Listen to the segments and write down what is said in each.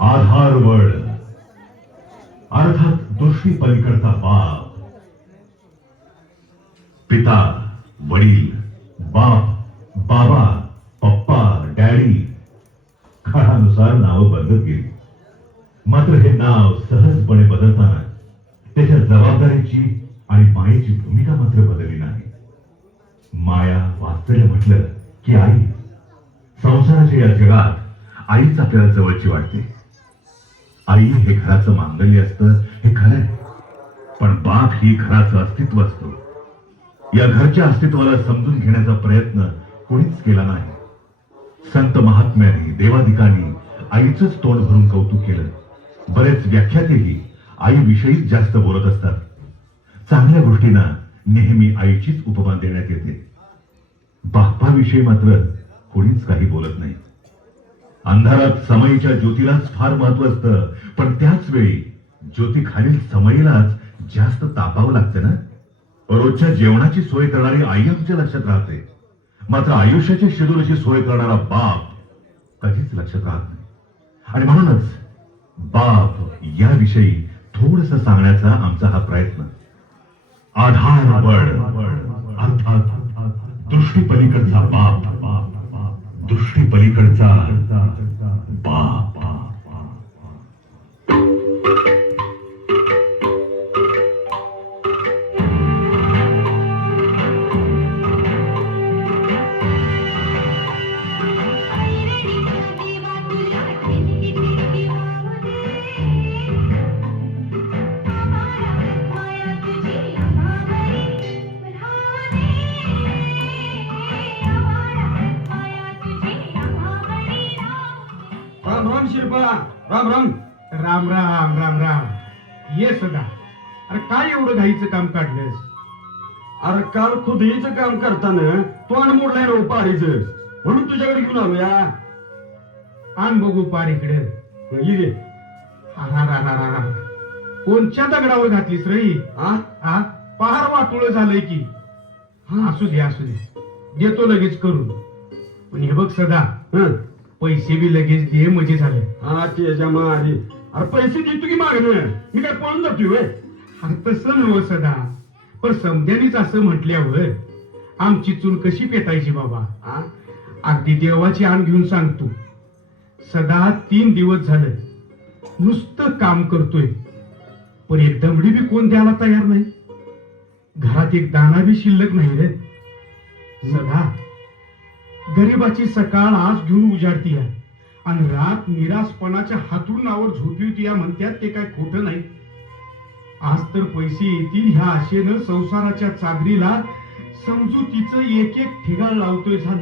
आधारवड अर्थात दृष्टी पलीकडचा बाप, पिता, वडील, बाप, बाबा, पप्पा, डॅडी काळानुसार नावं बदलत गेली. मात्र हे नाव सहजपणे बदलताना त्याच्या जबाबदारीची आणि मायेची भूमिका मात्र बदलली नाही. माया वात्सल्य म्हटलं की आई. संसाराच्या या जगात आईच आपल्याला जवळची वाटते. आई हे घराचं मांगल्य असतं हे खरंय, पण बाप ही घराचं अस्तित्व असतो. या घरच्या अस्तित्वाला समजून घेण्याचा प्रयत्न कोणीच केला नाही. संत महात्म्याने, देवादिकांनी आईचंच तोंड भरून कौतुक केलं. बरेच व्याख्यातेही आईविषयीच जास्त बोलत असतात. चांगल्या गोष्टींना नेहमी आईचीच उपमा देण्यात येते. बापाविषयी मात्र कोणीच काही बोलत नाही. अंधारात समईच्या ज्योतीलाच फार महत्व असतं, पण त्याच वेळी ज्योतीखालील समईलाच जास्त तापावं लागतं ना. रोजच्या जेवणाची सोय करणारी आई आमच्या लक्षात राहते, मात्र आयुष्याच्या शेड्यूलची सोय करणारा बाप कधीच लक्षात राहत नाही. आणि म्हणूनच बाप याविषयी थोडंसं सांगण्याचा आमचा हा प्रयत्न. आधारवड अर्थात दृष्टी पलीकडचा बाप, दृष्टी पलीकडचा बाप. राम राम राम राम राम राम. ये सदा. अरे काय एवढं घाईचं काम काढलंस? अरे काल खुदीचं काम करताना तोंड मोडलाय ना पारीचं, म्हणून तुझ्याकडे घेऊन आलो या. आण बघू पार इकडे. ये गे. कोणच्या दगडावर घातलीस रे? हा पहार वाटोळ झालंय की. असू दे असू दे, देतो लगेच करून. पण हे बघ सदा, पैसे बी लगेच दे म्हणजे झाले. हा त्याच्या मारी. अरे पैसे देतो की मागणं, मी काय पळून जातोय? अरे तसं नव्ह सदा, पण समद्यानीच असं म्हटल्यावर आमची चूल कशी पेटायची बाबा? अगदी देवाची आण घेऊन सांगतो. सदा 3 दिवस झालं नुसतं काम करतोय, पण एक दमडी बी कोण द्यायला तयार नाही. घरात एक दाना बी शिल्लक नाही रे. सदा, गरीबाची सकाळ आज घेऊन उजाडती आहे आणि रात निरासपणाच्या हातूनावर झोपवती या म्हणतात ते काय खोटं नाही. आज तर पैसे येतील ह्या आशेनं संसाराच्या चादरीला समजुतीचं एक एक ठिगाळ लावतोय. झालं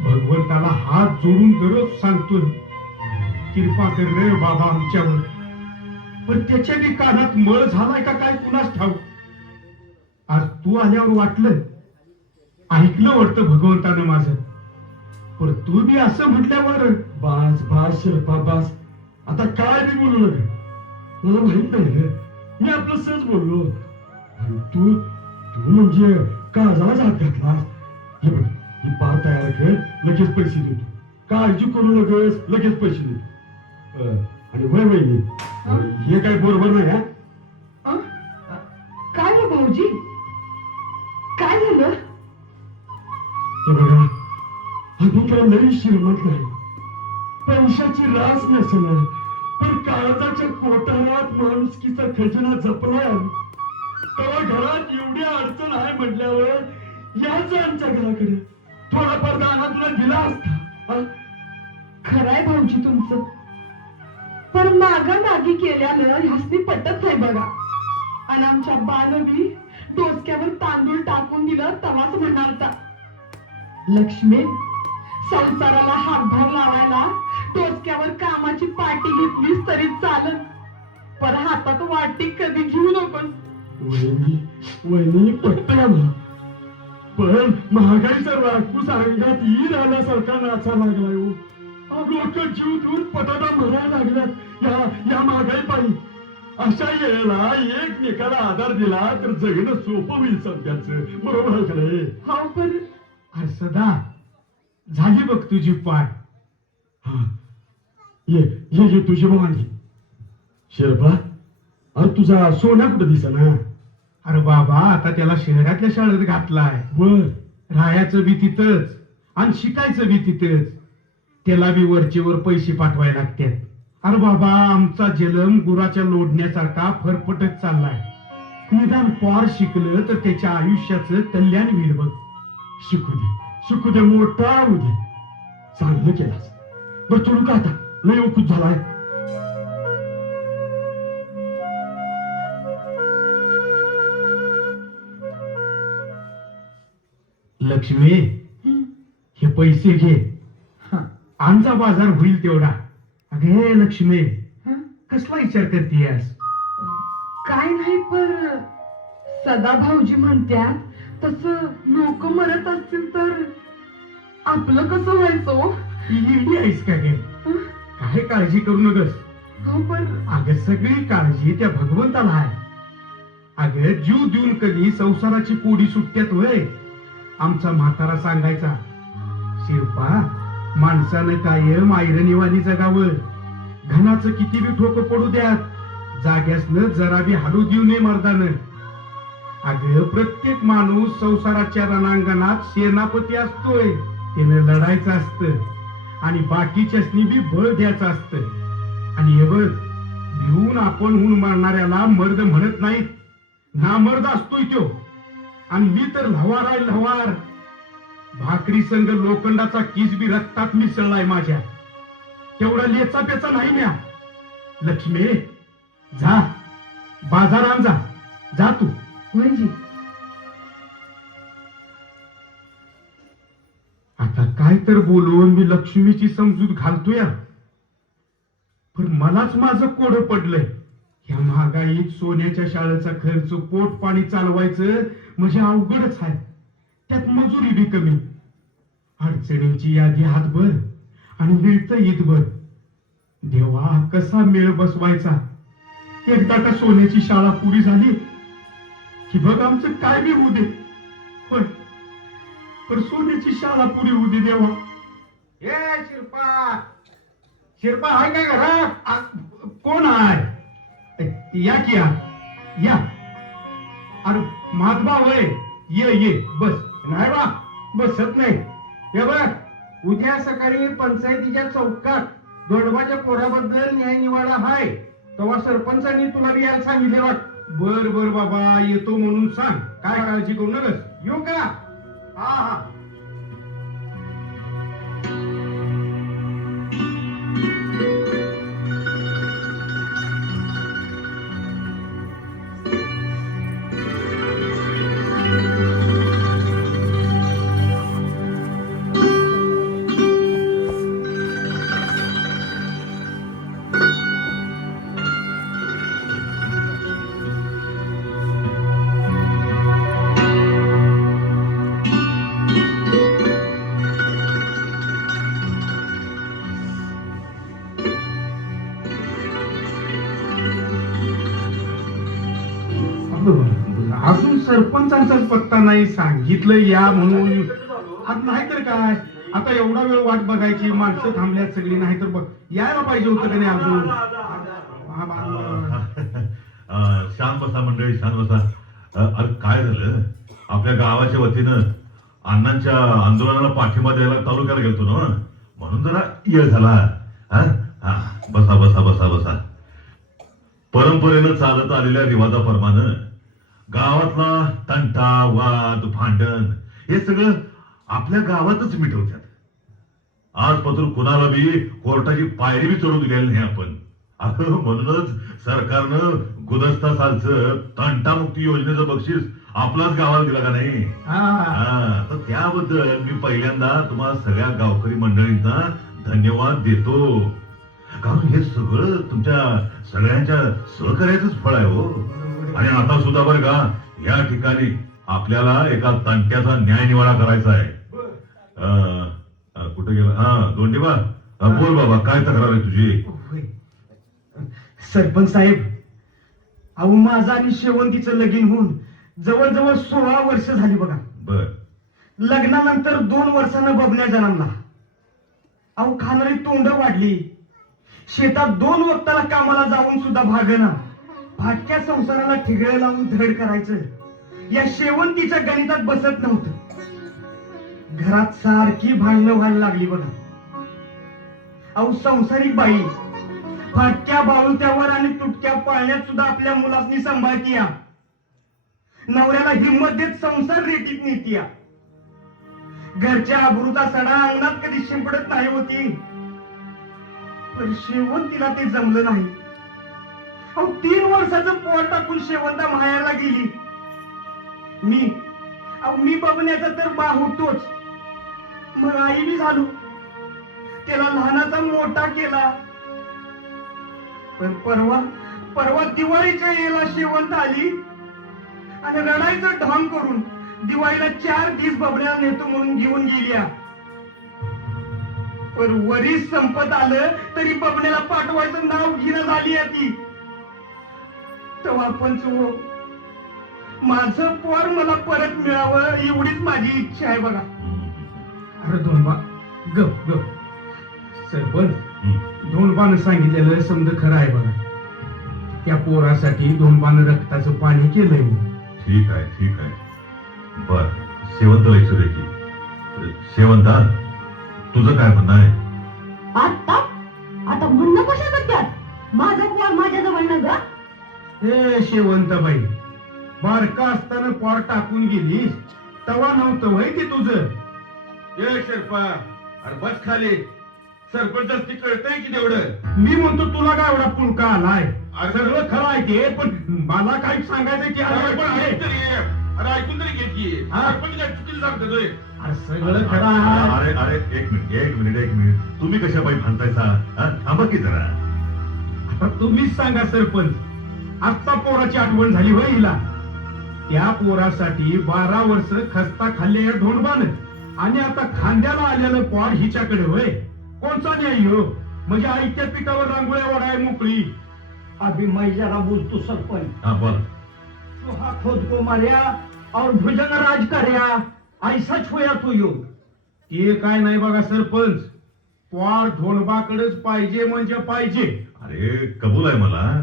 भगवंताला हात जोडून दररोज सांगतोय, कृपा कर रे बाबा आमच्यावर. पण त्याच्या बी कानात मळ झालाय का काय कुणास ठाऊक. आज तू आल्यावर वाटलं, ऐकलं वाटतं भगवंतानं माझं. पण तू बी असं म्हटल्यावर बास बास शिरपा बास. आता काय बी बोलू नका, मला माहित नाही रे, मी आपलं सहज बोललो. आणि तू तू म्हणजे काळजालाच हात घातलास. हे बघ, ही पार तयार कर, लगेच पैसे देतो. काळजी करू नकोस, लगेच पैसे देतो. आणि वय वहिनी, हे काय बरोबर नाही. हा काय रे भाऊजी, काय झालं? बघा, आम्ही काय लई श्रीमंत नाही, पैशाची रास नसणार, पण काळजाच्या कोटारात माणुसकीचा खजिना जपलाय. तेव्हा घरात एवढी अडचण आहे म्हटल्यावर याच आमच्या घराकडे थोडाफार दाना तुला दिला असता. खराय भाऊजी तुमचं, पण मागामागी केल्यानं ह्यासनी पटत नाही बघा. आणि आमच्या बालवी डोसक्यावर तांदूळ टाकून दिलं तवाच म्हणालता, लक्ष्मी संसाराला हातभार लावायला डोसक्यावर कामाची पाटी घेतलीस तरी चालत, पर हातात वाटी कधी घेऊ नकोस. वहिनी पटतं का मला, पण महागाईचा राखूस अंगात ईर आल्यासारखा नाचा लागलाय. लोक जीव देऊन पटाटा म्हणायला लागल्यात या महागाई पायी. अशा वेळेला एकमेकाला आधार दिला तर जगणं सोपं होईल सध्याचं. बरोबर आहे का नाही? हो, पण अरे सदा, झाली बघ तुझी पाठ. ये तुझी भवानी. शिरपा, अरे तुझा सोन्या कुठं दिसेना? अरे बाबा, आता त्याला शहरातल्या शाळेत घातलाय. बर. राहायचं बी तिथंच आणि शिकायचं बी तिथंच. त्याला बी वरचेवर पैसे पाठवायला लागतात. अरे बाबा, आमचा जलम गुराच्या लोडण्यासारखा फरफटत चाललाय. निदान पार शिकलं तर त्याच्या आयुष्याचं कल्याण होईल बघ. शिकू दे मोठा होऊ दे. चांगलं केलास. बरं तुला का आता लय वकूत झालाय? लक्ष्मी, हे पैसे घे. आमचा बाजार होईल तेवढा. अगे लक्ष्मी, कसला विचार करतेस? काय नाही, पर सदा भाऊजी म्हणत्यात तसं लोक मरत असतील तर आपलं कसं व्हायचं? येडी आहेस का गे? काय काळजी करू नकस. हो, पण अगं सगळी काळजी त्या भगवंताला आहे. अगं जीव देऊन कधी संसाराची कोडी सुटत्यात होय. आमचा म्हातारा सांगायचा, शिरपा, माणसानं कायम आयरनिवानी जगावं. घनाचं किती बी ठोकं पडू द्यात, जाग्यासनं जरा बी हाडू देऊ नये मर्दानं. अगं प्रत्येक माणूस संसाराच्या रणांगणात सेनापती असतोय. त्यानं लढायचं असतं आणि बाकीच्यासनी बी बळ द्यायचं असतं. आणि हे बघ, भिवून आपण होऊन मारणाऱ्याला मर्द म्हणत नाहीत, ना मर्द असतोय तो. आणि मी तर लवार आहे, लवार. भाकरी संघ लोखंडाचा किस बी रक्तात मिसळलाय माझ्या. तेवढा लेचा पेचा नाही म्या. लक्ष्मी, जा बाजारात जा तू. म्हणजे आता काय तर बोलून मी लक्ष्मीची समजूत घालतोय, पण मलाच माझं कोडं पडलंय. ह्या महागाईत सोन्याच्या शाळेचा खर्च, पोट पाणी चालवायचं म्हणजे अवघडच आहे. त्यात मजुरी बी कमी. अडचणींची यादी हातभर आणि मिळतं ईदभर. देवा, कसा मेळ बसवायचा. एकदा का सोन्याची शाळा पुरी झाली की बघ आमचं काय बी होऊ दे. होय, पण सोन्याची शाळा पुरी होऊ दे देवा. ए शिरपा, शिरपा आहे काय घरात? कोण आहे? या की या. अरे महात्मा होय, ये बस. नाही बा, बसत नाही. हे बघ, उद्या सकाळी पंचायतीच्या चौकात दोडबाच्या पोराबद्दल न्याय निवाडा हाय. तेव्हा सरपंचांनी तुला यायला सांगितले वाट. बर बाबा, येतो म्हणून सांग. काय काळजी करू नकस. येऊ का? हा. अजून सरपंचांचाच पत्ता नाही. सांगितलं या म्हणून. आता नाही तर काय, आता एवढा वेळ वाट बघायची. माणसं थांबल्यात सगळी. नाही तर बघ, यायला पाहिजे होतं का नाही अजून. शांत बसा मंडळी, शांत बसा. अरे काय झालं, आपल्या गावाच्या वतीनं अण्णांच्या आंदोलनाला पाठिंबा द्यायला तालुक्याला गेलतो ना, म्हणून जरा येळ झाला. बसा. परंपरेनं चालत आलेल्या रिवाजाप्रमाणे गावातला तंटा, वाद, भांडण हे सगळं आपल्या गावातच मिटवतात. आजपासून कुणाला बी कोर्टाची पायरी बी चढू दिलेली नाही आपण. म्हणूनच सरकारनं गुदस्ता सालचं तंटामुक्ती योजनेचं बक्षीस आपल्याच गावाला दिलं का नाही? तर त्याबद्दल मी पहिल्यांदा तुम्हाला सगळ्या गावकरी मंडळींना धन्यवाद देतो. कारण हे सगळं तुमच्या सगळ्यांच्या सहकार्याचंच फळ आहे हो. आणि आता सुद्धा बरं का, या ठिकाणी आपल्याला एका तंट्याचा न्याय निवाडा करायचा आहे. कुठे गेला? दोंडीबा, बोल बाबा, काय तक्रार आहे तुझी? सरपंच साहेब, अहो माझं आणि शेवंतीचं लगीन होऊन जवळजवळ 16 वर्ष झाली बघा. बर. लग्नानंतर 2 वर्षानं बबल्या जन्मला. अहो खाणारी तोंड वाढली. शेतात 2 वक्ताला कामाला जाऊन सुद्धा भागना भाटक्या संसाराला ठिगळे लावून धड करायचं या शेवंतीच्या गणितात बसत नव्हतं. घरात सारखी भांडणं व्हायला लागली बघा. अहो संसारिक बाई फाटक्या बाळुत्यावर आणि तुटक्या पाळण्यात सुद्धा आपल्या मुलांनी सांभाळतीया. नवऱ्याला हिंमत देत संसार रेटीत नेतीया. घरच्या आबरूचा सडा अंगणात कधी शिंपडत नाही होती. पण शेवंतीला ते जमलं नाही. अहो 3 वर्षाचं पोट टाकून शेवंता माहेरला गेली. मी बबण्याचा तर बा होतोच, मग आई बी झालो. त्याला लहानाचा मोठा केला. पण परवा दिवाळीच्या येला शेवंत आली आणि रडायचं ढाम करून दिवाळीला 4 दिवस बबड्याला नेतो म्हणून घेऊन गेल्या. पण वरीस संपत आलं तरी बबण्याला पाठवायचं नाव घेणं झाली ती. तेव्हा पण माझं पोर मला परत मिळावं एवढीच माझी इच्छा आहे बघा. अरे धोंडबा गप गप. सरपंच धोंडबानं सांगितलेलं समज खरं आहे बघा. त्या पोरासाठी धोंडबानं रक्ताचं पाणी केलंय. ठीक आहे बर शेवंताला विचारू की शेवंता तुझं काय म्हणणं आहे? आता म्हणणं कशा करतात? माझं पोर माझ्या जवळ न ग. हे शेवंताबाई बारका असताना पोर टाकून गेलीस तवा नव्हतं वय ते तुझं. ए शेरपा अरे बस खाली. सरपंच ती कळतंय की तेवढं. मी म्हणतो तुला काय एवढा पुळका आलाय? अरे सगळं खरं आहे ते, पण मला काही सांगायचं की अरे पण आहे. ऐक तरी ये. अरे ऐकून तरी घे की. सरपंच काय चुकीचं सांगतोय. अरे सगळं खरं आहे. अरे एक मिनिट तुम्ही कशा बाई भांडतायसा? थांबा की जरा. आता तुम्हीच सांगा सरपंच. आत्ता पोराची आठवण झाली होय हिला. त्या पोरासाठी 12 वर्ष खस्ता खाल्ले या धोंडबानं आणि आता खांद्याला आलेलं पोर हिच्याकडे होय. कोणचा न्याय हो? म्हणजे आईच्या पिकावर रांगोळ्या वाढाय मोकळी. अभी मैं जरा बोलतो सरपंच. हा बोल. सुहा खुद को मार्या और भुजंग राज कर्या ऐसाच होया तू यो. ते काय नाही बघा सरपंच. पोर धोंडबाकडेच पाहिजे म्हणजे पाहिजे. अरे कबूल आहे मला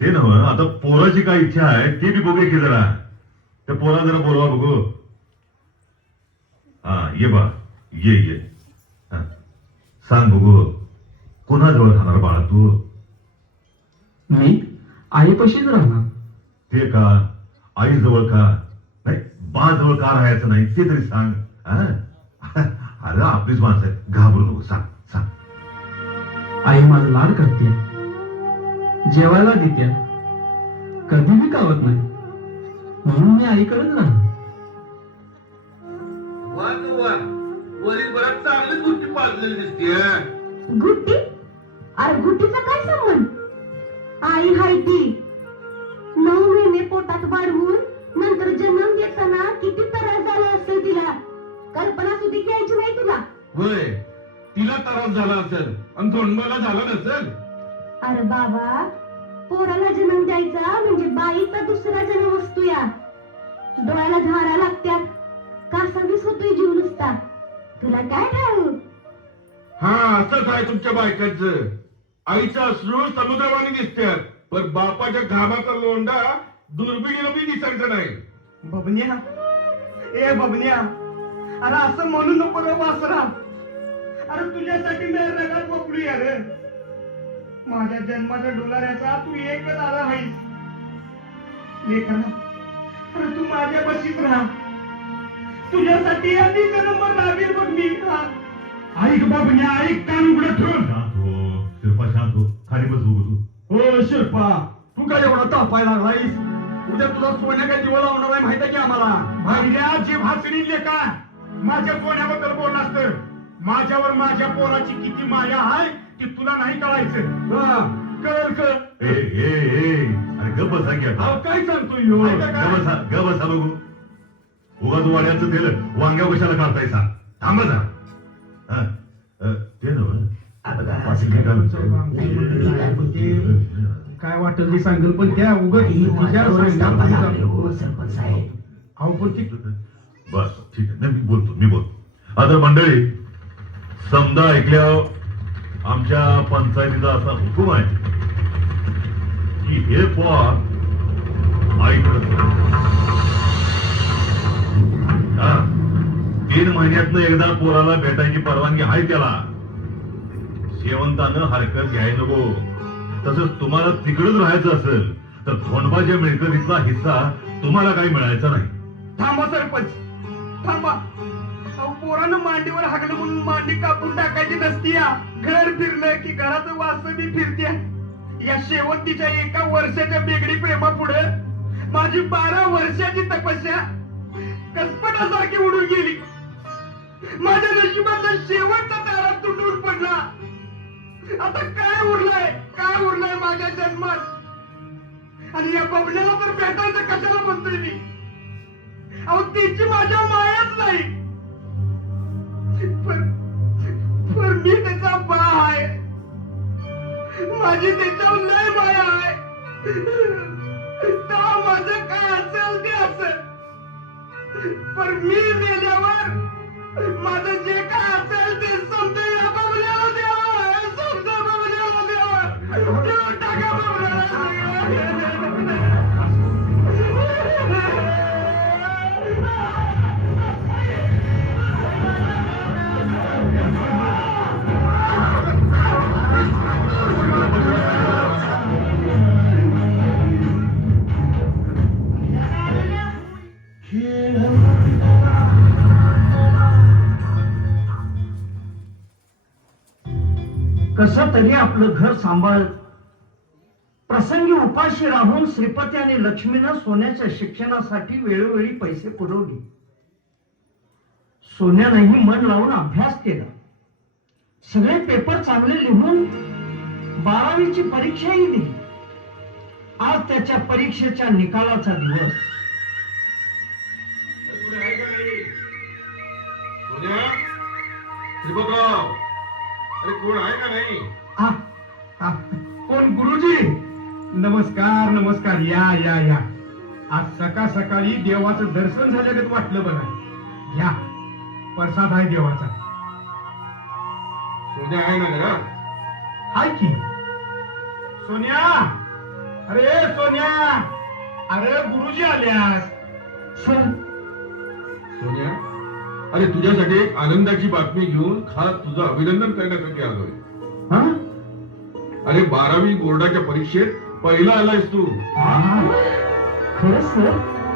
ते नव. आता पोराची काय इच्छा आहे ती बी बघूया की जरा. त्या पोरा जरा बोलवा बघू. हा ये बा ये हा. सांग बघू कोणाजवळ राहणार बाळा तू? मी आईपाशीच राहणार. ते का आईजवळ का नाही बाजवळ का राहायचं नाही ते तरी सांग. अरे आपलीच माणसं आहे घाबरू नको. सांग. आई माझा लाड करते, जेवायला देते, कधी बी कावत नाही, म्हणून मी आईकडेच राहणार. वरील बराच चांगलीच गोष्टी पाळलेली दिसते. गुट्टी? अरे गुट्टीचा काय संबंध? आई हाय ती 9 महिने पोटात वाढवून नंतर जन्म घेताना किती त्रास झाला असेल तिला. कल्पना सुद्धा घ्यायची नाही तुला. होय तिला त्रास झाला असेल आणि धोंडबाला झाला नसेल. अरे बाबा पोराला जन्म द्यायचा म्हणजे बाईचा दुसरा जन्म असतो. या डोळ्याला धारा लागत्यात, कासावीस होतोय जीव नुसता. तुला काय ठाऊक? हा असंच आहे तुमच्या बायकांचं. आईचं अश्रू समुद्रवाणी दिसतात पण बापाच्या घामाचा लोंडा दुर्बिणीला बी दिसायचा नाही. बबन्या, ए बबन्या, अरे असं म्हणू नको रे वासरा. अरे तुझ्यासाठी मी रगात वापरूया रे. माझ्या जन्माच्या डोलाऱ्याचा तू एकच आला आहेस. लेखा अरे तू माझ्या बशीत राहा. तुझ्यासाठी आधीचा नंबर लावेल बघ मी. ऐक बाबण्या ऐक. कान उघडं ठेव. शांत हो शिरपा शांत हो. खाली बस बघू तू. हो शिरपा, तू काय एवढा तापाय लागलायस? उद्या तुझा सोन्या काय दिवा लावणार आहे माहिती आहे की आम्हाला? भांड्या जी भासडी लेका माझ्या सोन्याबद्दल बोललास तर माझ्यावर माझ्या पोराची किती माया आहे ती तुला नाही कळायचं. कळ अरे गप बसा की आता. काय सांगतोय ह्यो? ग बसा बघू. उगाच वाड्याचं तेल वांग्या कशाला काढतायसा? थांबा जरा. ते नव काय वाटत ते सांगेल पण त्या उगत अहो पण ती बस ठीक आहे. नाही मी बोलतो. आता मंडळी समजा ऐकल्या आमच्या पंचायतीचा असा हुकूम आहे की हे पोर आईकडे 3 महिन्यातनं एकदा पोराला भेटायची परवानगी आहे त्याला. शेवंतानं हरकत घ्याय नको. तसंच तुम्हाला तिकडेच राहायचं असेल तर धोंडबाच्या मिळकतीतला हिस्सा तुम्हाला काही मिळायचा नाही. थांबा सरपंच, थांबा. अहो, पोरानं मांडीवर हाकलं म्हणून मांडी कापून टाकायची नसती. या घर फिरलं की घराचं वासनी फिरते. या शेवंतीच्या 1 वर्षाच्या बेगडी प्रेमापुढे माझी 12 वर्षाची तपस्या कसपटासारखी उडून गेली. माझ्या नशिबातला शेवटचा तारा तुटून पडला. आता काय उरलंय माझ्या जन्मात. आणि या बबल्याला तर भेटायचं कशाला म्हणतोय मी. अहो तिची माझ्या मायाच नाही. पण मी त्याचा बा आहे. माझी त्याच्यावर लय माया आहे. तेव्हा माझं काय असेल ते असेल. पण मी मेल्यावर माझं जे काय असेल ते समजा या बबल्याला द्यावं. समजा बबल्याला द्यावं. देऊन टाका बबल्याला. कसं तरी आपलं घर सांभाळत प्रसंगी उपाशी राहून श्रीपती आणि लक्ष्मीनं सोन्याच्या शिक्षणासाठी वेळोवेळी पैसे पुरवले. सोन्यानेही मन लावून अभ्यास केला. सगळे पेपर चांगले लिहून 12वीची परीक्षाही दिली. आज त्याच्या परीक्षेच्या निकालाचा दिवस. सोन्या, श्रीपतराव, अरे कोण आहे का नाही? आ, आ, कोण गुरुजी? नमस्कार नमस्कार. या या या. आज सकाळ सकाळी देवाचं दर्शन झाल्यागत वाटलं बघा. या प्रसाद आहे देवाचा. सोन्या आहे ना घरात? हाय की. सोन्या, अरे सोन्या, अरे गुरुजी आल्यास. सोन्या, अरे तुझ्यासाठी एक आनंदाची बातमी घेऊन खास तुझं अभिनंदन करण्यासाठी आलोय. हा? अरे 12वी बोर्डाच्या परीक्षेत पहिला आलायस तू. खरंच सर?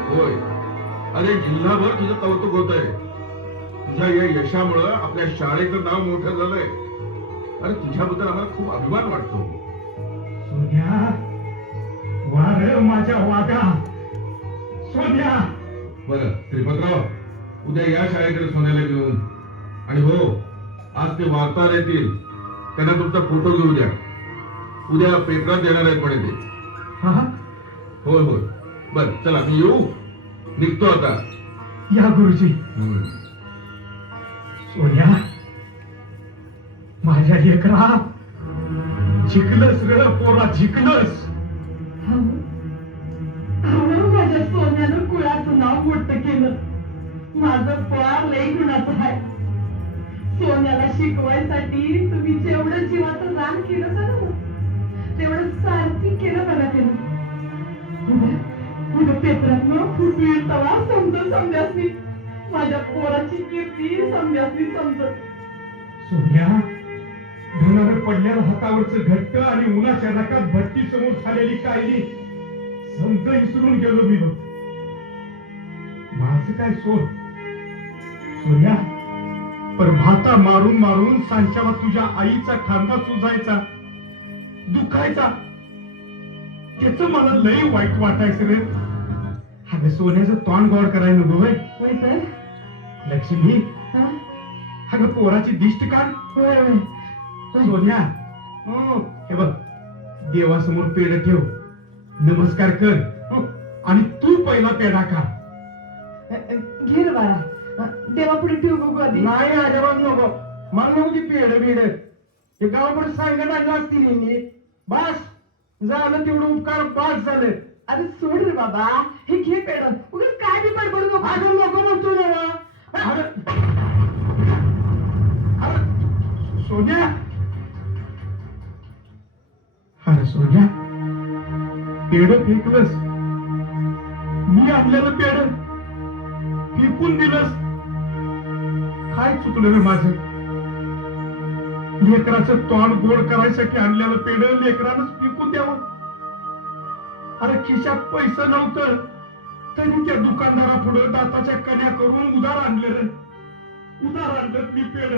होय. अरे जिल्हाभर तुझं कौतुक होत आहे. तुझ्या या यशामुळं आपल्या शाळेचं नाव मोठं झालंय. अरे तुझ्याबद्दल आम्हाला खूप अभिमान वाटतो. सोन्या, वार माझ्या वागा. सोन्या. बरं श्रीपतराव, उद्या या शाळेकडे सोन्याला घेऊन. आणि हो, आज ते वार्ताहर येतील, त्यांना तुमचा फोटो घेऊ द्या. उद्या पेपरात देणार आहेत म्हणे ते. हा? होय होय. बर चला मी येऊ, निघतो आता. या गुरुजी. सोन्या, माझ्या लेकरा, जिंकलंस रे पोरा, जिंकलंस. माझ्या सोन्यानं कुळाचं नाव मोठं केलं. माझं पोर लई गुणाचं आहे. सोन्याला शिकवायसाठी तुम्ही जेवढं जीवाचं रान केलं ना तेवढं सारखी केलं बघा त्यानं. उद्या पेपरात फुटली तवा समजासनी माझ्या पोराची कीर्ती समजासनी समजत. सोन्या, धनावर पडलेल्या हातावरच घट्ट आणि उन्हाच्या नाकात भट्टी समोर झालेली कायली समज विसरून गेलो मी बघ. माझं काय सोड सोन्या, पण भाता मारून मारून सांच्यावा तुझ्या आईचा खांदा सुजायचा, दुखायचा. त्याच मला लई वाईट वाटायचं रे. अगं सोन्याचं तोंड गोड करायला नको होय. होय तर? लक्ष्मी, हा? अगं पोराची दिष्ट काढ. होय होय. सोन्या, हे बघ, देवासमोर पेढ ठेव, नमस्कार कर, आणि तू पहिला पेढा खा. घे रे बाळा. देवापुढे ठेवू बघू आधी. नाही अजिबात नको. मला नको ती पेढ बिड. हे गावापुढे सांगत आणलं असतील मी. बस झालं तेवढं उपकार पास झाले. अरे सोड रे बाबा, हे घे पेड. उगाच काय बी बडबडू नको. अगं नको म्हणतो ना. सोन्या, अरे सोन्या, पेड फेकलंस, मी आणलेलं पेड फेकून दिलंस. काय चुकलं रे माझं? लेकराचं तोंड गोड करायसाठी आणलेलं पेड लेकरानंच फेकून द्यावं. अरे खिशात पैसे नव्हतं तरी त्या दुकानदारापुढे दाताच्या कण्या करून उधार आणलं मी पेड.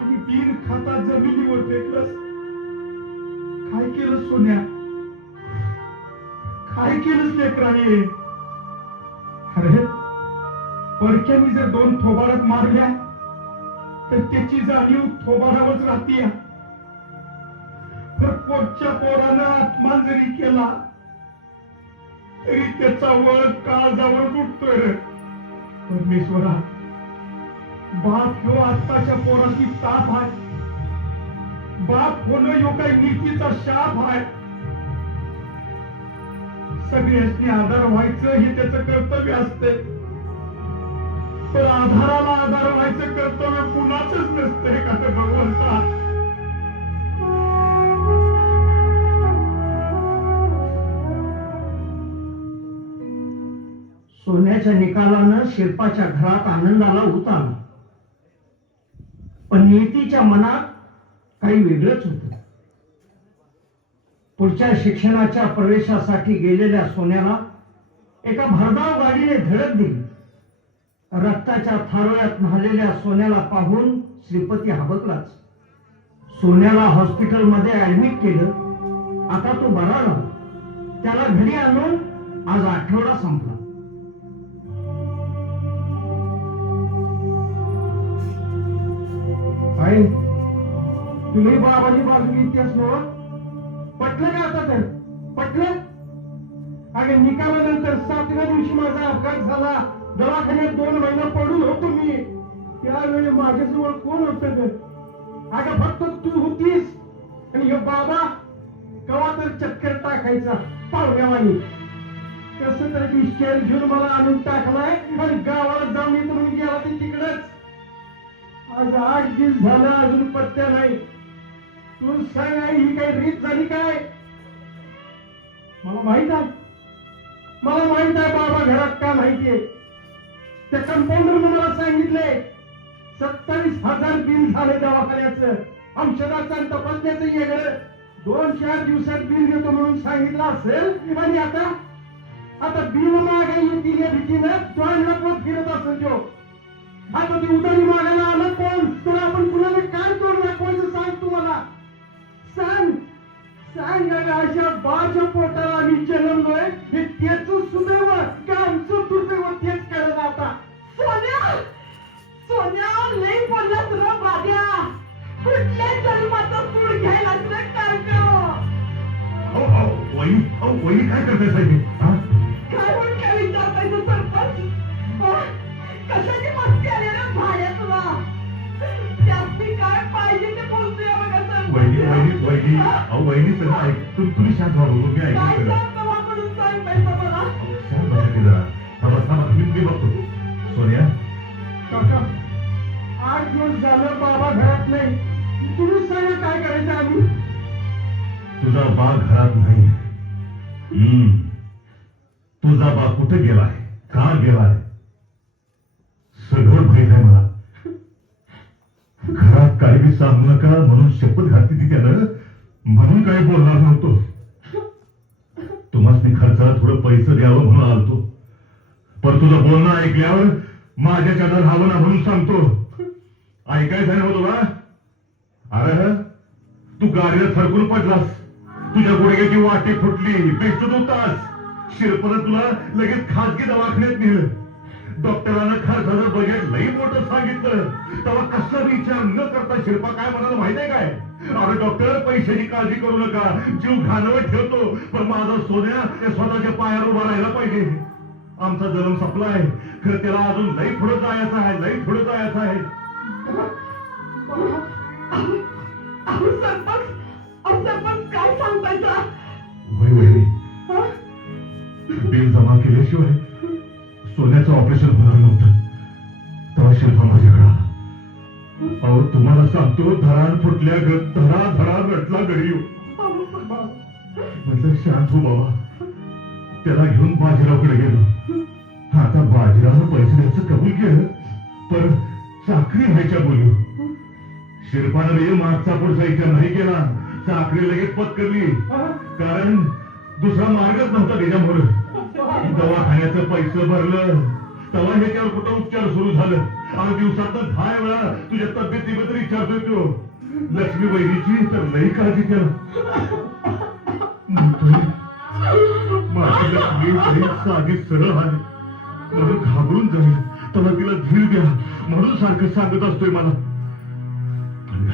आणि तीन खाता जमिनीवर फेकलंस. काय केलं सोन्या? काय केलंस लेकराने? अरे परक्यानी जर दोन थोबाडात मारल्या तर त्याची जाणीव थोबाडावरच राहतीय. तर पोटच्या पोरानं अपमान जरी केला तरी त्याचा वळ काळजावर उठतोय रे. परमेश्वरा, बाप ह्यो आत्ताच्या पोराची ताप आहे. बाप होणं ह्यो काही नीतीचा शाप आहे. सगळ्यांनी आधार व्हायचं हे त्याचं कर्तव्य असते, पण आधाराला आधार व्हायचं कर्तव्य कुणाच नसतंय का रे भगवंता? सोन्याच्या निकालानं शिल्पाच्या घरात आनंदाला उत आला, पण नियतीच्या मनात काही वेगळंच होतं. पुढच्या शिक्षणाच्या प्रवेशासाठी गेलेल्या सोन्याला एका भरधाव गाडीने धडक दिली. रक्ताच्या थारोळ्यात न्हालेल्या सोन्याला पाहून श्रीपती हाबकलाच. सोन्याला हॉस्पिटलमध्ये ऍडमिट केलं. आता तो बरा झाला. त्याला घरी आणून आज आठवडा संपला. काय तुम्ही बाबाची बाजू इतिहास नव्हत पटलं का? आता तर पटलं. अगे निकालानंतर 7व्या दिवशी माझा अपघात झाला. दवाखान्यात 2 महिने पडून होतो मी. त्यावेळी माझ्याजवळ कोण होतं ग? अगं फक्त तू होतीस. आणि हे बाबा कवा तर चक्कर टाकायचा पाहुण्यावानी. कसं तर डिस्चार्ज घेऊन मला आणून टाकलाय आणि गावाला जाऊन येतो म्हणून गेला ती तिकडच. आज 8 दिवस झाला अजून पत्त्या नाही. तू सांग आई, ही काही रीत झाली काय? मला माहित आहे बाबा घरात का माहितीये. त्या कंपाऊंडरनं मला सांगितलंय 27,000 बिल झाले दवाखान्याचं. औषधाचं आणि तपासण्याचं वेगळं. 2-4 दिवसात बिल देतो म्हणून सांगितलं असेल. आणि आता बिल मागे येतील या भीतीनं तो लपवत फिरत असेल तो. आता ती उदारी मागायला आलं कोण? तर आपण कुणाला काय तोड दाखवायचं सांग तू मला. सांग अशा बाच्या पोटाला आम्ही जन्मलोय हे त्याच सुदैव का आमचं दुर्दैव तेच कळलं आता. सोन्या लई बोललास र बाद्या. कुठल्या जन्माचा सूड घ्यायला रे कारको. वहिनी काय करताय साहेब? काय म्हणून काय विचारतायचं सरपंच? कशाची मस्ती आली रे भाड्या तुला? जास्ती काय पाहिजे ते बोलतोय बघा सरपंच. वहिनी सगळं ऐक. तुम्ही शांत व्हा. मी काय ऐकून शांत व्हा म्हणून सांगायचं मला? शांत बसा की जरा. थांबा मी बघतो. सोन्या, काका 8 दिवस झालं बाबा घरात नाही. तुम्ही सांगा काय करायचं आम्ही? तुझा बा घरात नाही. तुझा बा कुठे गेलाय, का गेलाय सगळं माहित आहे मला. घरात काही बी सांगू नका म्हणून शपथ घातली ती त्यानं. म्हणून काही बोलणार नव्हतो. तुम्हाला खर्चाला थोडं पैसे द्यावं म्हणून आलतो. पण तुझं बोलणं ऐकल्यावर माझ्याच्या राहावं ना म्हणून सांगतो. ऐकायचं ना तुला? अरे तू गाडीला थरकून पडलास. तुझ्या गुडघ्याची वाटी फुटली. बेशुद्ध होतास. शिरपनं तुला लगेच खासगी दवाखान्यात नेलं. डॉक्टरांना खर्चाचं बजेट लई मोठं सांगितलं. तेव्हा कसला विचार न करता शिरपा काय म्हणाला माहितीये काय? अरे डॉक्टर, पैशाची काळजी करू नका, जीव घाणवत ठेवतो, पण माझा सोन्या त्या स्वतःच्या पायावर उभा राहायला पाहिजे. आमचा जन्म संपलाय, खरं त्याला अजून लई पुढे जायचं आहे. सरपंच काय सांगतायचा? वहिनी, बिल जमा केल्याशिवाय सोन्याचं ऑपरेशन होणार नव्हतं. तेव्हा शिल्पा माझ्याकडे आला. अहो तुम्हाला सांगतो, धडान फुटल्या धडा रटला घरी. म्हटलं शांत हो बाबा. त्याला घेऊन बाजीरावकडे गेलो. आता बाजीरावनं पैसे द्यायचं कबूल केलं, पण चाकरी व्हायच्या बोलू. शिरपानं रे मागचा पुढचा विचार नाही केला. चाकरी लगेच पत्करली, कारण दुसरा मार्गच नव्हता त्याच्यामुळे. दवाखान्याचं पैसे भरलं तेव्हा ह्याच्यावर कुठं उपचार सुरू झालं. आणि दिवसात 10 वेळा तुझ्या तब्येतीबद्दल विचारतोय तो. लक्ष्मी बहिणीची तर लई काळजी केला. माझी लक्ष्मी लई साधी सरळ आहे म्हणून घाबरून जाईल तेव्हा तिला धीर द्या म्हणून सारखं सांगत असतोय मला. पण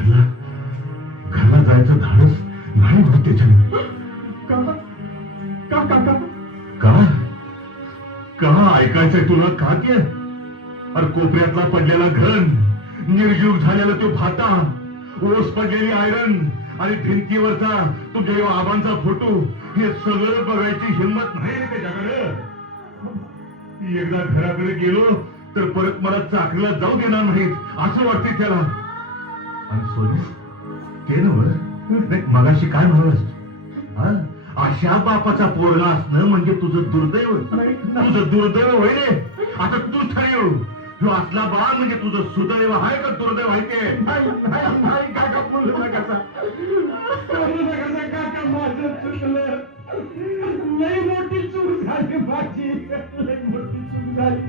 घरला जायचं धाडस नाही होत त्याच्याने. का ऐकायचंय तुला? का ते अरे कोपऱ्यातला पडलेला घन, निर्जीव झालेला तो भाता, ओस पडलेली आयरन आणि भिंतीवरचा तुमच्या आबांचा फोटो, हे सगळं बघायची हिंमत नाही त्याच्याकडे. एकदा घराकडे गेलो तर परत मला चाकरीला जाऊ देणार नाहीत असं वाटते त्याला. आणि सोनी ते नव्हे, मगाशी काय म्हणालास? अशा बापाचा पोरगा असणं म्हणजे तुझं दुर्दैव. तुझं दुर्दैव होय रे. आता तू ठरव, जो असला बाळ म्हणजे तुझं सुदैव आहे का दुर्दैव आहे ते? नाही काका, बोलू नका काका, माझं चुकलं. लई मोठी चूक झाली माझी, लई मोठी चूक झाली.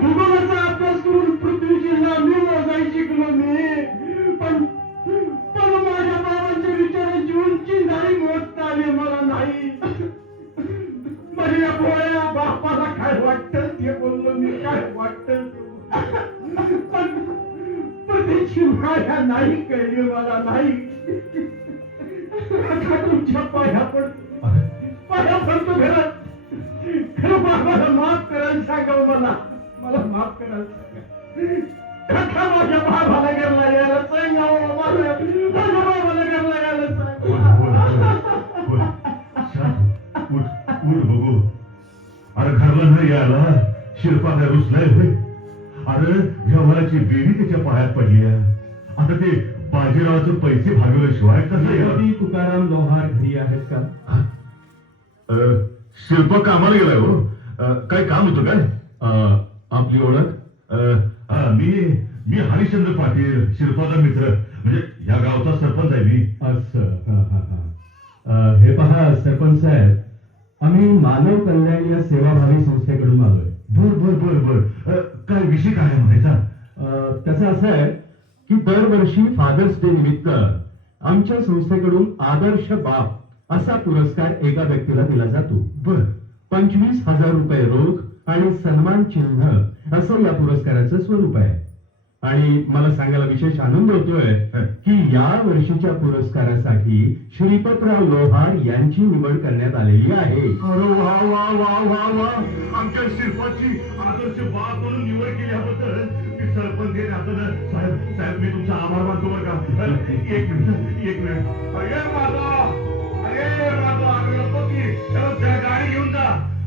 भूगोलाचा अभ्यास करून पृथ्वीची लांबी मोजायला शिकलो मी, पण माझ्या बाबांच्या विचारांची उंची नाही मोजता आली मला नाही. माझ्या भोळ्या बापाला काय वाटतं ते बोललो मी, काय वाटतं पण त्याची माया नाही कळली मला नाही. आता तुमच्या पाया पडतो घरात. खरं बाबाला माफ करायला सांगावं, मला माफ करायला सांगा. काका माझ्या बाबाला घरला यायला सांगावं, माझ्या बाबाला घरला यायला सांगा. उठ बघू. अरे घरला न यायला शिरपा काय रुसलाय होय? अरे व्यवहाराची बेडी त्याच्या पायात पडली आहे. आता ते बाजीरावाचे पैसे भागवल्याशिवाय कसं यावं? तुकाराम लोहार घरी आहेत का? शिल्प कामाला गेलाय हो. काय काम होतं काय? आपली ओळख? मी हरिश्चंद्र पाटील, शिल्पाचा मित्र, म्हणजे या गावचा सरपंच आहे मी. असं हे पहा सरपंच साहेब, आम्ही मानव कल्याण या सेवाभावी संस्थेकडून आलोय. बर. काय विषय काय आहे म्हणायचा? त्याचं असं आहे की दरवर्षी फादर्स डे निमित्त आमच्या संस्थेकडून आदर्श बाप असा पुरस्कार एका व्यक्तीला दिला जातो. बर. 25,000 रुपये रोख आणि सन्मान चिन्ह असं या पुरस्काराचं स्वरूप आहे. आणि मला सांगायला विशेष आनंद होतोय की या वर्षीच्या पुरस्कारासाठी श्रीपतराव लोहार यांची निवड करण्यात आलेली आहे. अरे वा वा वा वा वा. आमच्या शिल्पाची आदर्श बाप म्हणून निवड केल्याबद्दल मी सरपंच हे नातं साहेब मी तुमचा आभार मानतो बरं का. एक मिनिट. अरे माझा त्याला गाडी घेऊन जा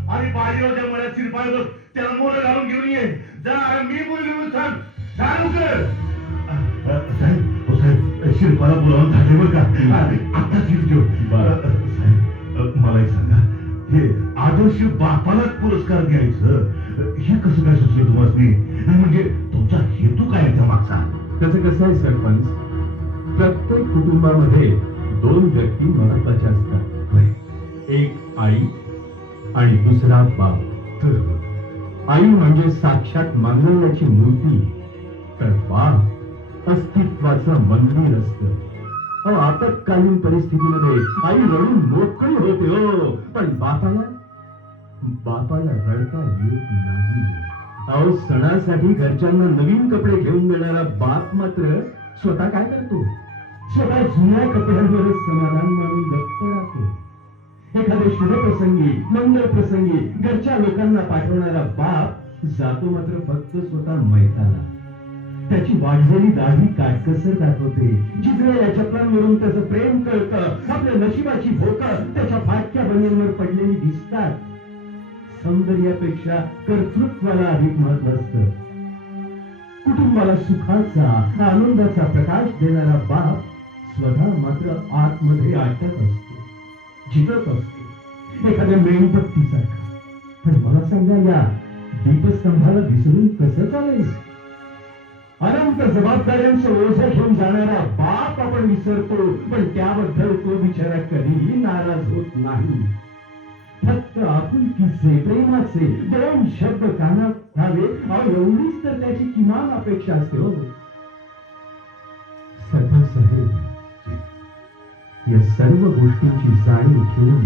आणि बाजीरावच्या मळ्यात शिरपाय त्याला मोर घालून घेऊन ये जा. मी बोललो सांग लवकर. साहेब शिल्पाला बोलावून झाले बरं का. आताच येऊ. साहेब मला एक सांगा, हे आदर्श बापालाच पुरस्कार द्यायचं हे कसं काय सुचलं तुम्हाला? म्हणजे तुमचा हेतू काय त्या मागचा? त्याचं कसं आहे सरपंच, प्रत्येक कुटुंबामध्ये 2 व्यक्ती महत्वाच्या असतात. एक आई आणि दुसरा बाप. आई म्हणजे साक्षात मानवण्याची मूर्ती, तर बाप अस्तित्वाचं मंदिर असतं. आपत्कालीन परिस्थितीमध्ये आई रडून मोकळी होते हो, पण बापाला रडता येत नाही. अहो सणासाठी घरच्यांना नवीन कपडे घेऊन देणारा बाप मात्र स्वतः काय करतो? स्वतः जुन्या कपड्यांवर समाधान मानून गप्प राहतो. एखाद्या शुभ प्रसंगी, मंगल प्रसंगी घरच्या लोकांना पाठवणारा बाप जातो मात्र फक्त स्वतः मैताला. त्याची वाढलेली दाढी काटकसर दाखवते, जिजलेल्या चपलांवरून त्याचं प्रेम कळतं. आपल्या नशिबाची भोकं त्याच्या फाटक्या बनींवर पडलेली दिसतात. सौंदर्यापेक्षा कर्तृत्वाला अधिक महत्व असतं. कुटुंबाला सुखाचा, आनंदाचा प्रकाश देणारा बाप स्वतः मात्र आतमध्ये आटत असतो. जिरत असतो एखाद्या मेणबत्तीसारखा. पण मला सांगा, या दीपस्तंभाला विसरून कसं चालेल? अनंत जबाबदाऱ्यांचं ओझं घेऊन जाणारा बाप आपण विसरतो, पण त्याबद्दल तो बिचारा कधीही नाराज होत नाही. फक्त आपुलकीचे, प्रेमाचे 2 शब्द कानात घ्यावे, एवढीच तर त्याची किमान अपेक्षा असते. हो सरपंच साहेब, या सर्व गोष्टींची जाणीव घेऊन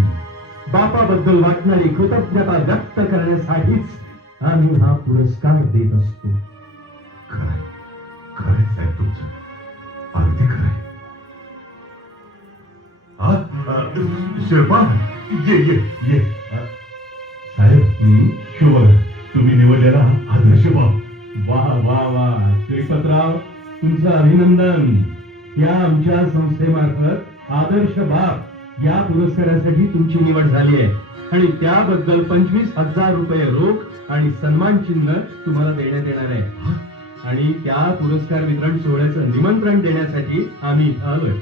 बापाबद्दल वाटणारी कृतज्ञता व्यक्त करण्यासाठीच आम्ही हा पुरस्कार देत असतो. खरंय खरंय साहेब, तुमचं अगदी खरंय. शिल्पा, ये ये ये. साहेब, शुभ, तुम्ही निवडलेला आदर्श बाप. वा वा वा, श्रीपतराव, तुमचं अभिनंदन. या आमच्या संस्थेमार्फत आदर्श बाप या पुरस्कारासाठी तुमची निवड झाली आहे आणि त्याबद्दल 25,000 रुपये रोख आणि सन्मान चिन्ह तुम्हाला देण्यात येणार आहे. आणि त्या पुरस्कार वितरण सोहळ्याचं निमंत्रण देण्यासाठी आम्ही आलोय.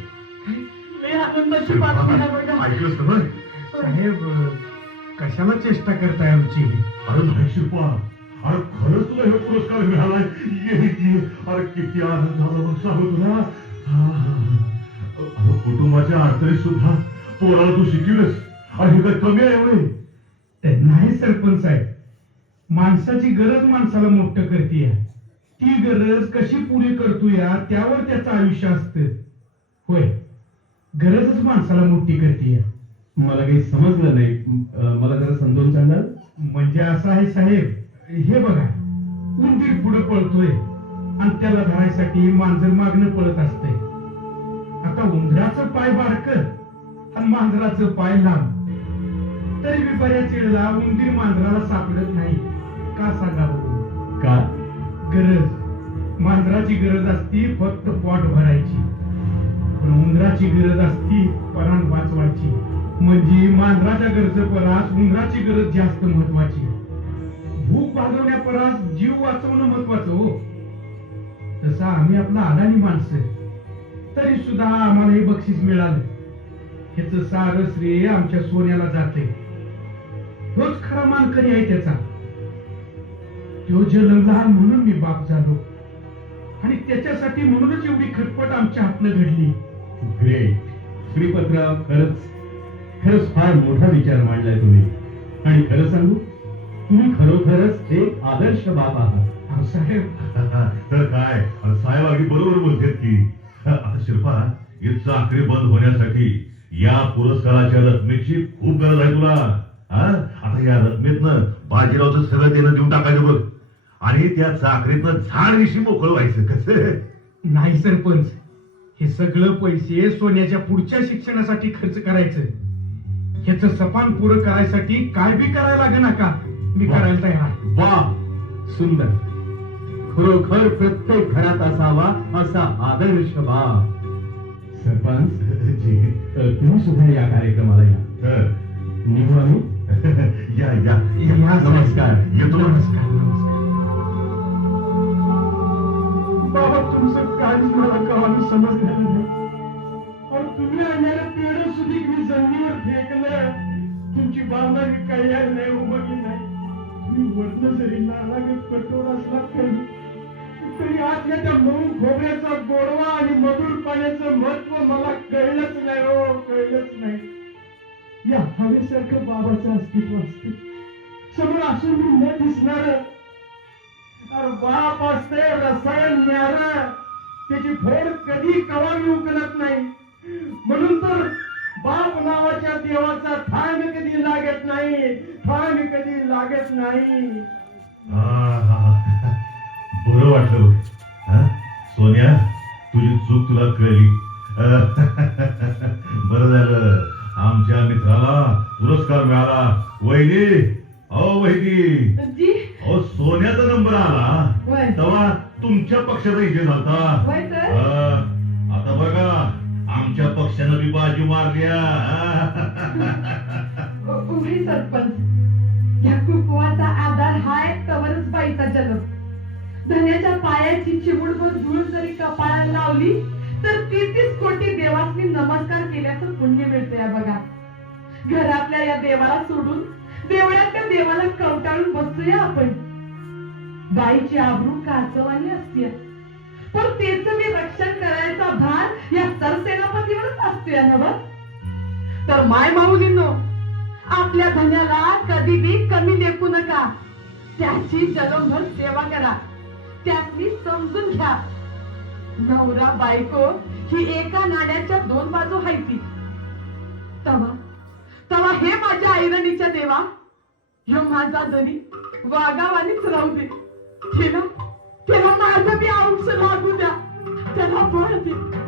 लय आनंदाची बातमी आहे बघा. ऐकलंस ना बरं? साहेब, कशाला चेष्टा करताय आमची? अरे नाही शिल्पा, अरे खरंच तुला हे पुरस्कार मिळालाय. ये ये, अरे किती आनंद झाला मग सांगू तुला. अरे कुटुंबाच्या अडचणीत सुद्धा पोराला तू शिकवलंस, आणि हे काय कमी आहे होय? नाही सरपंच साहेब, माणसाची गरज माणसाला मोठं करते. ती गरज कशी पुरी करतो या त्यावर त्याचं आयुष्य असतं. होय, गरजच माणसाला मोठी करते. मला काही समजलं नाही, मला जरा समजावून सांगाल? म्हणजे असं आहे साहेब, हे बघा, उंदीर पुढे पळतोय आणि त्याला धरायसाठी मांजर मागणं पळत असतंय. आता उंदराचं पाय बारकं आणि मांजराचं पाय लांब, तरी बी बऱ्याच वेळेला उंदीर मांजराला सापडत नाही. का सांगा बघू? का? गरज मांजराची गरज असती फक्त पोट भरायची, पण उंदराची गरज असती परान वाचवायची. म्हणजे मांजराच्या गरजेपरास उंदराची गरज जास्त महत्वाची. भूक भागवण्यापरास जीव वाचवणं महत्वाचं. हो, तसं आम्ही आपला अडाणी माणसं, तरी सुद्धा आम्हाला हे बक्षीस मिळालं. ह्याच सारं श्रेय आमच्या सोन्याला जाते. तोच खरा मानकरी आहे त्याचा. तो जन्मला म्हणून मी बाप झालो, आणि त्याच्यासाठी म्हणूनच एवढी खटपट आमच्या हातनं घडली. ग्रेट श्रीपतराव, खरंच फार मोठा विचार मांडलाय तुम्ही. आणि खरं सांगू, तुम्ही खरोखरच एक आदर्श बाप आहात. अहो साहेब, तर काय, साहेब अगदी बरोबर बोलतात की. आता शिल्पा, ही चाकरी बंद होण्यासाठी या पुरस्काराच्या रकमेची खूप गरज आहे तुला. आता या रकमेतनं बाजीरावचं सगळं देणं देऊन टाकायचं बघ, आणि त्या चाकरीतनं झाड दिवशी मोकळं व्हायचं. कसं? नाही सरपंच, हे सगळं पैसे सोन्याच्या पुढच्या शिक्षणासाठी खर्च करायचं. ह्याच सपान पुरं करायसाठी काय बी करायला लागे ना का, मी करायला तयार आहे. वा, सुंदर. खरोखर प्रत्येक घरात असावा असा आदर्श बाप. सरपंच, तुम्ही सुद्धा या कार्यक्रमाला या. निघू आम्ही. या या या, नमस्कार. येतो. नमस्कार. बाबा, तुमचं काहीच मला कळालं समजलं नाही. और तुम्ही आणलेलं पेढं सुद्धा मी जमिनीवर फेकलं. तुमची बांधावी काही नाही, उमगली नाही. तुम्ही वरण जरी नारागत कठोर असला तरी आतल्या त्या मऊ खोबऱ्याचा गोडवा आणि मधुर पाण्याचं महत्व मला कळलंच नाही. हो, कळलंच नाही. या हवेसारखं बाबाचं अस्तित्व असते, समोर असून मी न दिसणार. अरे बाप असते रसायन न्यार, त्याची फोड कधी कवा मी उकलत नाही. म्हणून तर बाप नावाच्या देवाचा थान कधी लागत नाही, थान कधी लागत नाही. बरं वाटलं बघ. सोन्या, तुझी चूक तुला कळली. बरं झालं आमच्या मित्राला पुरस्कार मिळाला. वहिनी, अहो वहिनी, जी, अहो सोन्याचा नंबर आला होय. तेव्हा तुमच्या पक्षाचा विजय झाला. होय तर. आता बघा, आमच्या पक्षानं बी बाजी मारल्या. उभे सरपंच, या कुंकवाचा आधार हा एक कवरच बाईचा जन्म. धन्याच्या पायाची चिमुडभर धूळ जरी कपाळाला लावली तर 33 कोटी देवांनी नमस्कार केल्याचं पुण्य मिळतंय बघा. घरातल्या या देवाला सोडून देवळातल्या देवाला कवटाळून बसतोय आपण. बाईची आबरू काचवानी असते, पण तेच मी रक्षण करायचा भार या सरसेनापतीवरच असतोय नव. तर माय माऊलींनो, आपल्या धन्याला कधी बी कमी लेखू नका. त्याची जन्मभर सेवा करा, त्याची समजून घ्या. नवरा बायको ही एका नाण्याच्या दोन बाजू हायती. तवा तवा हे माझ्या ऐरणीच्या देवा, ह्यो माझा धनी वागावानीच राहू दे. त्याला माझं बी आयुष्य लागू द्या, त्याला बळ दे.